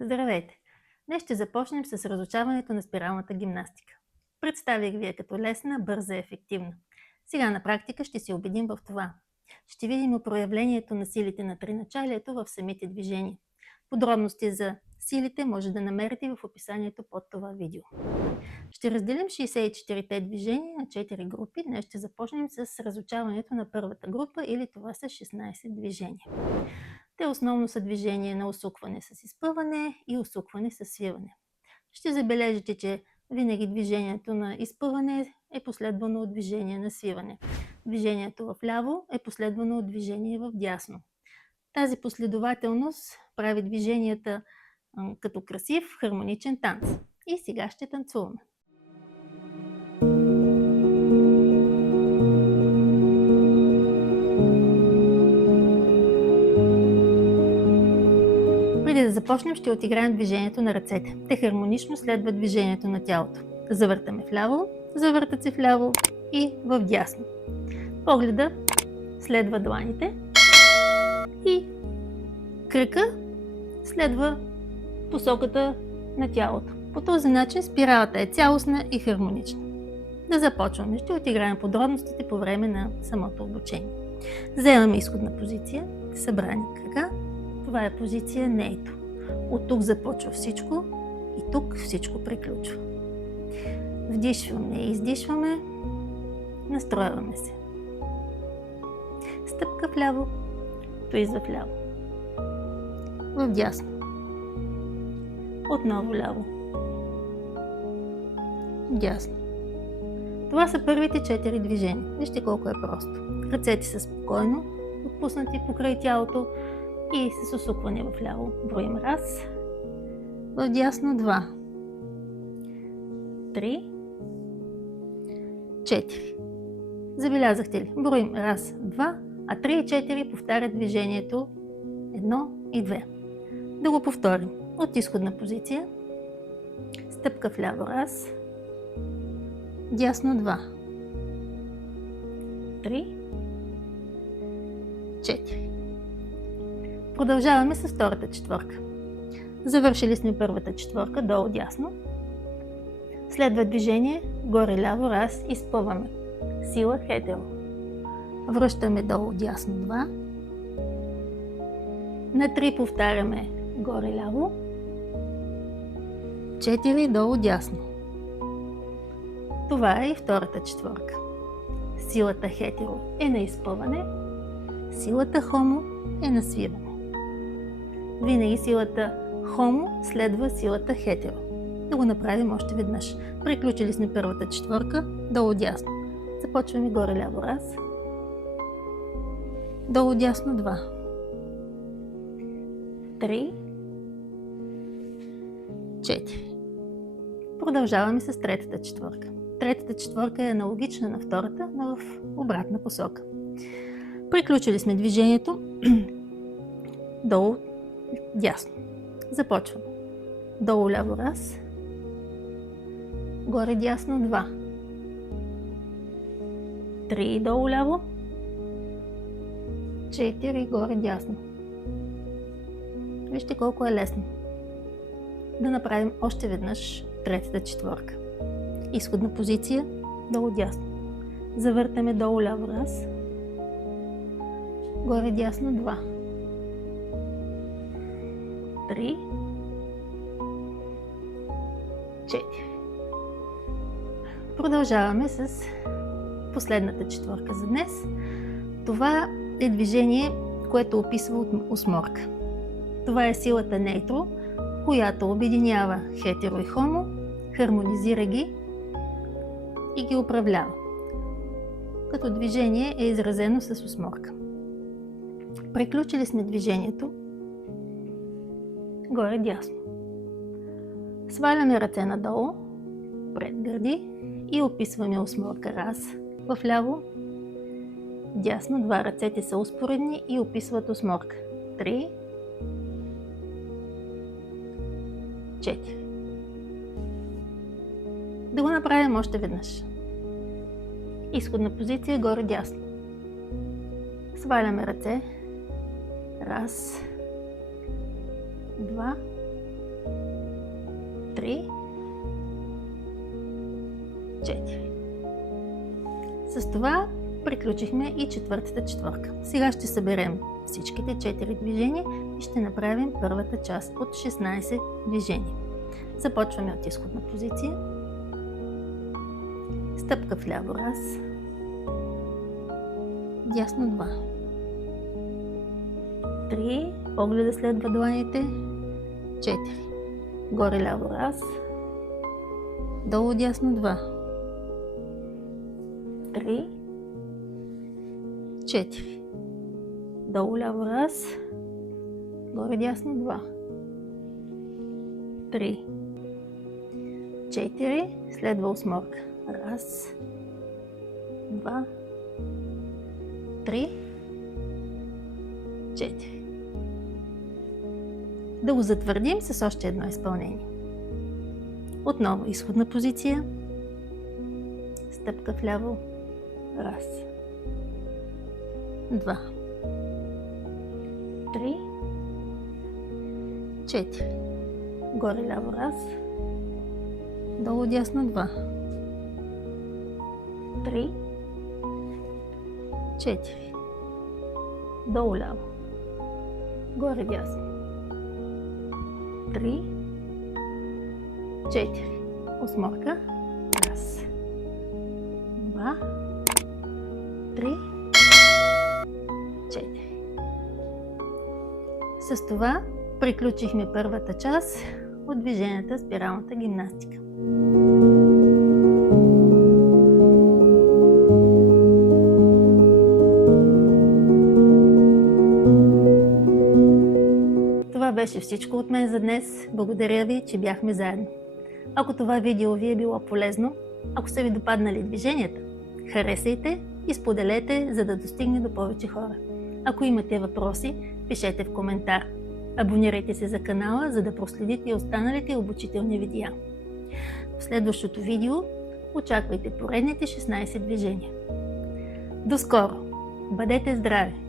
Здравейте! Днес ще започнем с разучаването на спиралната гимнастика. Представих ви я като лесна, бърза и ефективна. Сега на практика ще се убедим в това. Ще видим проявлението на силите на триначалието в самите движения. Подробности за силите може да намерите в описанието под това видео. Ще разделим 64-те движения на 4 групи. Днес ще започнем с разучаването на първата група, или това са 16 движения. Те основно са движения на усукване с изпъване и усукване с свиване. Ще забележите, че винаги движението на изпъване е последвано от движение на свиване. Движението в ляво е последвано от движение в дясно. Тази последователност прави движенията като красив, хармоничен танц. И сега ще танцуваме. Преди да започнем, ще отиграем движението на ръцете. Те хармонично следват движението на тялото. Завъртаме вляво, завъртат се вляво и в дясно. Погледа следва дланите и кръка следва посоката на тялото. По този начин спиралата е цялостна и хармонична. Да започваме. Ще отиграем подробностите по време на самото обучение. Вземаме изходна позиция, събрани крака. Това е позиция нейто. От тук започва всичко и тук всичко приключва. Вдишваме и издишваме, настройваме се. Стъпка вляво, твист вляво. Вдясно. Отново ляво. Дясно. Това са първите 4 движения. Вижте колко е просто. Ръцете са спокойно отпуснати покрай тялото и с усукване в ляво. Броим раз. В дясно 2. 3. 4. Забелязахте ли? Броим раз, 2, а 3 и 4 повтарят движението 1 и 2. Да го повторим. От изходна позиция. Стъпка вляво раз. Дясно 2. 3. 4. Продължаваме с втората четвърка. Завършили сме първата четвърка, долу дясно. Следва движение, горе ляво, раз, изпъваме. Сила хетеро. Връщаме долу дясно 2. На 3 повтаряме горе ляво. 4 долу дясно. Това е и втората четвърка. Силата хетеро е на изпъване, силата хомо е на свиване. Винаги силата хомо следва силата хетеро. Да го направим още веднъж. Приключили сме първата четвърка, долу дясно. Започваме горе ляво раз. Долу дясно 2. 3. 4. Продължаваме с третата четвърка. Третата четвърка е аналогична на втората, но в обратна посока. Приключили сме движението долу дясно. Започваме. Долу ляво раз. Горе дясно 2. 3 долу ляво. 4 горе дясно. Вижте колко е лесно. Да направим още веднъж третата четвърка. Изходна позиция, долу дясно. Завъртаме долу ляво раз. Горе дясно 2. 3. 4. Продължаваме с последната четвърка за днес. Това е движение, което описва осморка. Това е силата нейтро, която обединява хетеро и хомо, хармонизира ги и ги управлява. Като движение е изразено с осморка. Приключили сме движението горе дясно. Сваляме ръце надолу, пред гърди и описваме осморка раз. В ляво, дясно 2 ръцете са успоредни и описват осморка. 3. 4. Да го направим още веднъж. Изходна позиция горе дясно. Сваляме ръце. Раз, 2, 3, 4. С това приключихме и четвъртата четворка. Сега ще съберем всичките 4 движения и ще направим първата част от 16 движения. Започваме от изходна позиция. Стъпка вляво, раз. Дясно, 2. 3. Погледа следва дланите. 4. Горе ляво, раз. Долу дясно, 2. 3. 4. Долу ляво, раз. Горе дясно, 2. 3. 4. Следва осморка. Раз. 2. 3. 4. Да го затвърдим с още едно изпълнение. Отново изходна позиция. Стъпка вляво. Раз. 2. 3. 4. Горе ляво, раз. Долу дясно, 2. 3. 4. Долу ляво. Горе дясно. 3. 4. Осморка. Раз. 2. 3. 4. С това приключихме първата част от движенията спиралната гимнастика. Това беше всичко от мен за днес. Благодаря ви, че бяхме заедно. Ако това видео ви е било полезно, ако са ви допаднали движенията, харесайте и споделете, за да достигне до повече хора. Ако имате въпроси, пишете в коментар. Абонирайте се за канала, за да проследите и останалите обучителни видеа. В следващото видео очаквайте поредните 16 движения. До скоро! Бъдете здрави!